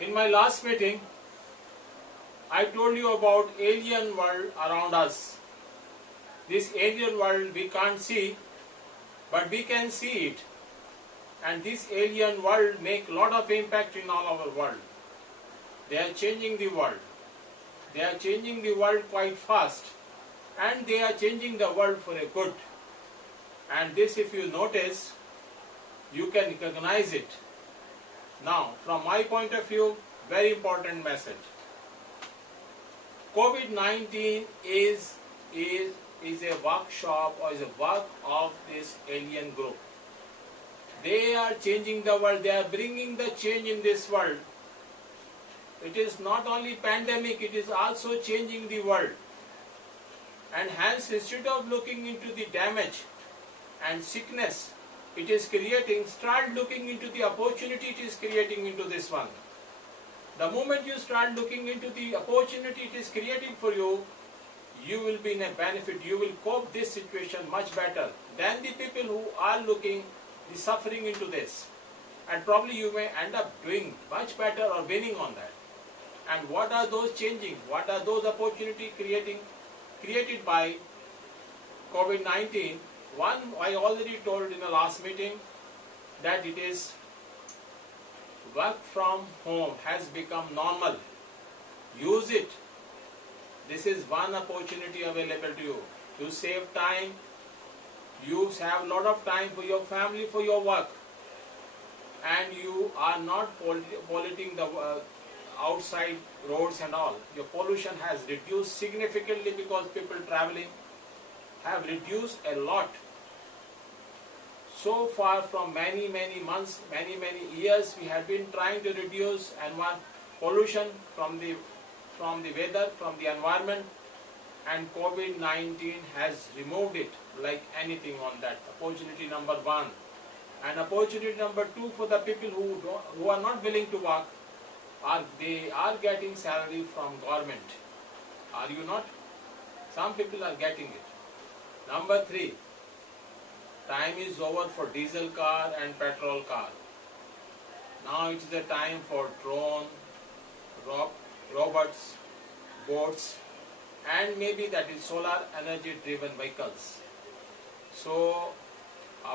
In my last meeting, I told you about alien world around us. This alien world we can't see, but we can see it. And this alien world make lot of impact in all our world. They are changing the world. They are changing the world quite fast. And they are changing the world for a good. And this, if you notice, you can recognize it. Now, from my point of view, very important message. COVID-19 is a workshop or is a work of this alien group. They are changing the world. They are bringing the change in this world. It is not only pandemic, it is also changing the world. And hence, instead of looking into the damage and sickness it is creating, start looking into the opportunity it is creating into this one. The moment you start looking into the opportunity it is creating for you, you will be in a benefit. You will cope this situation much better than the people who are looking the suffering into this. And probably you may end up doing much better or winning on that. And what are those changing? What are those opportunities created by COVID-19? One, I already told in the last meeting that it is work from home has become normal. Use it. This is one opportunity available to you. You save time. You have a lot of time for your family, for your work. And you are not polluting the outside roads and all. Your pollution has reduced significantly because people traveling have reduced a lot. So far from many months, many years, we have been trying to reduce pollution from the weather, from the environment, and COVID-19 has removed it like anything on that. Opportunity number one. And opportunity number two for the people who are not willing to work, they are getting salary from government. Are you not? Some people are getting it. Number three, time is over for diesel car and petrol car. Now it is the time for drone, robots, boats, and maybe that is solar energy driven vehicles. So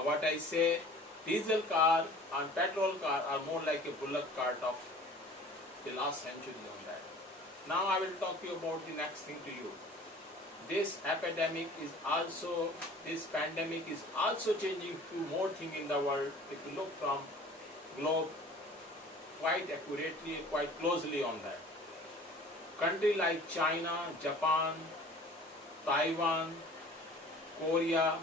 what I say, diesel car and petrol car are more like a bullock cart of the last century on that. Now I will talk to you about the next thing to you. This pandemic is also changing few more things in the world. If you look from globe quite accurately, quite closely on that. Countries like China, Japan, Taiwan, Korea,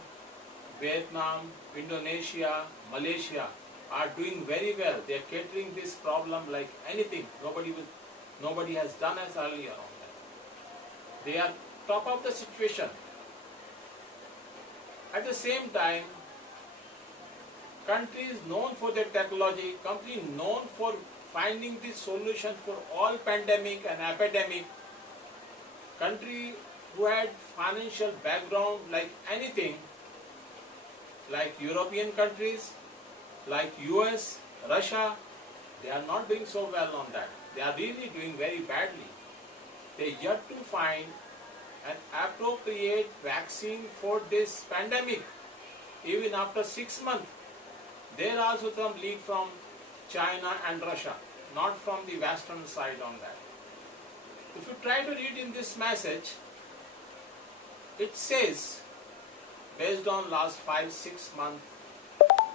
Vietnam, Indonesia, Malaysia are doing very well. They are catering this problem like anything. Nobody has done as earlier on that. They are top of the situation. At the same time, countries known for their technology, companies known for finding the solution for all pandemic and epidemic, country who had financial background like anything, like European countries, like US, Russia, they are not doing so well on that. They are really doing very badly. They yet to find an appropriate vaccine for this pandemic. Even after 6 months, there are also some leak from China and Russia, not from the western side on that. If you try to read in this message, it says, based on last 5-6 months,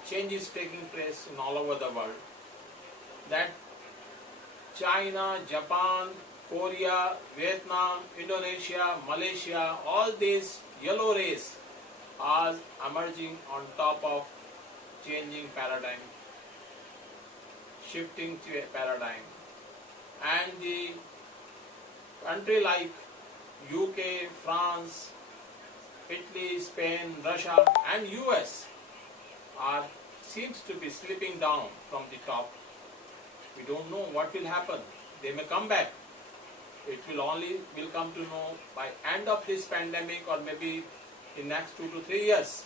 change is taking place in all over the world, that China, Japan, Korea, Vietnam, Indonesia, Malaysia, all these yellow rays are emerging on top of changing paradigm, shifting to a paradigm. And the country like UK, France, Italy, Spain, Russia and US seems to be slipping down from the top. We don't know what will happen. They may come back. It will come to know by end of this pandemic or maybe in next 2 to 3 years.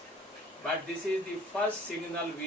But this is the first signal we